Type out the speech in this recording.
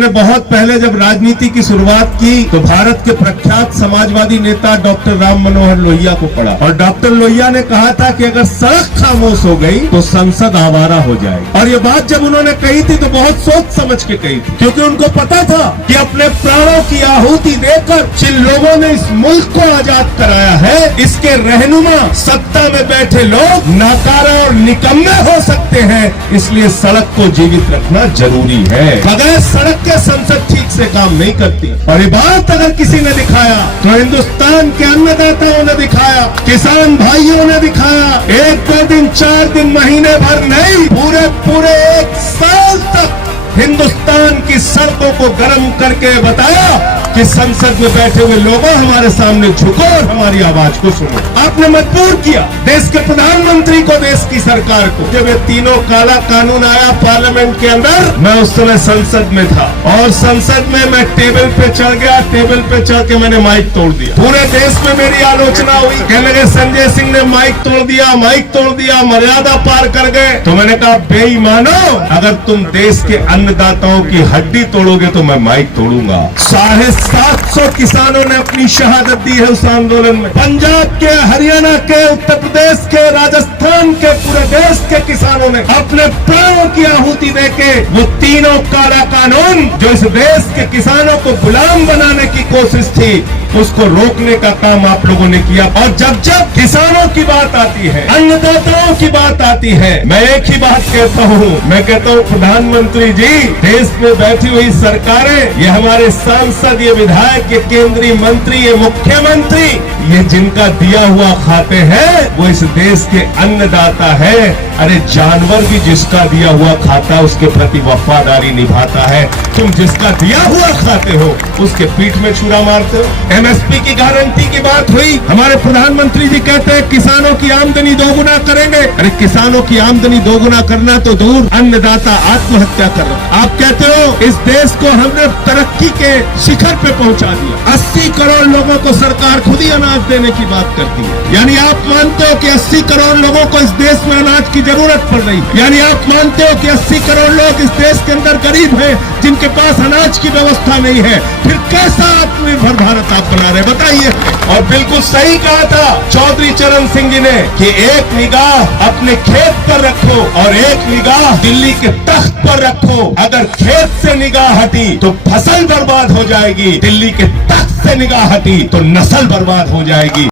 मैंने बहुत पहले जब राजनीति की शुरुआत की तो भारत के प्रख्यात समाजवादी नेता डॉक्टर राम मनोहर लोहिया को पढ़ा और डॉक्टर लोहिया ने कहा था कि अगर सड़क खामोश हो गई तो संसद आवारा हो जाएगी। और ये बात जब उन्होंने कही थी तो बहुत सोच समझ के कही थी, क्योंकि उनको पता था कि अपने प्राणों की आहुति देकर जिन लोगों ने इस मुल्क को आजाद कराया है, इसके रहनुमा सत्ता में बैठे लोग नाकारा और निकम्मे हो सकते हैं। इसलिए सड़क को जीवित रखना जरूरी है। बगैर सड़क के संसद ठीक से काम नहीं करती। और ये बात अगर किसी ने दिखाया तो हिंदुस्तान के अन्नदाताओं ने दिखाया, किसान भाइयों ने दिखाया। 1-2 दिन, 4 दिन, महीने भर नहीं, पूरे 1 साल तक हिंदुस्तान की सड़कों को गर्म करके बताया कि संसद में बैठे हुए लोगों हमारे सामने झुको और हमारी आवाज को सुनो। आपने मजबूर किया देश के प्रधानमंत्री को, देश की सरकार को। जब ये तीनों काला कानून आया पार्लियामेंट के अंदर, मैं उस समय संसद में था और संसद में मैं टेबल पे चढ़ गया। टेबल पे चढ़ के मैंने माइक तोड़ दिया। पूरे देश में मेरी आलोचना हुई, कहने लगे संजय सिंह ने माइक तोड़ दिया, मर्यादा पार कर गए। तो मैंने कहा बेईमानो, अगर तुम देश के अन्नदाताओं की हड्डी तोड़ोगे तो मैं माइक तोड़ूंगा। 750 किसानों ने अपनी शहादत दी है उस आंदोलन में। पंजाब के, हरियाणा के, उत्तर प्रदेश के, राजस्थान के, पूरे देश के किसानों ने अपने प्राणों की आहुति देके वो तीनों काला कानून जो इस देश के किसानों को गुलाम बनाने की कोशिश थी, उसको रोकने का काम आप लोगों ने किया। और जब जब किसानों की बात आती है, अन्नदाताओं की बात आती है, मैं एक ही बात कहता हूँ, मैं कहता हूँ प्रधानमंत्री जी, देश में बैठी हुई सरकारें, ये हमारे सांसद, ये विधायक, ये केंद्रीय मंत्री, ये मुख्यमंत्री, ये जिनका दिया हुआ खाते हैं वो इस देश के अन्नदाता है। अरे जानवर भी जिसका दिया हुआ खाता उसके प्रति वफादारी निभाता है। तुम जिसका दिया हुआ खाते हो उसके पीठ में छुरा मारते हो। एमएसपी की गारंटी की बात हुई, हमारे प्रधानमंत्री जी कहते हैं किसानों की आमदनी दोगुना करेंगे। अरे किसानों की आमदनी दोगुना करना तो दूर, अन्नदाता आत्महत्या कर रहा। आप कहते हो इस देश को हमने तरक्की के शिखर पे पहुंचा दिया। 80 करोड़ लोगों को सरकार खुद ही अनाज देने की बात करती है। यानी आप मानते हो कि 80 करोड़ लोगों को इस देश में अनाज की जरूरत पड़ रही है। यानी आप मानते हो कि 80 करोड़ लोग इस देश के अंदर गरीब हैं, जिनके पास अनाज की व्यवस्था नहीं है। फिर कैसा आत्मनिर्भर भारत आप बना रहे, बताइए। और बिल्कुल सही कहा था चौधरी चरण सिंह जी ने कि एक निगाह अपने खेत पर रखो और एक निगाह दिल्ली के तख्त पर रखो। अगर खेत से निगाह हटी तो फसल बर्बाद हो जाएगी, दिल्ली के तख्त से निगाह हटी तो नस्ल बर्बाद हो जाएगी।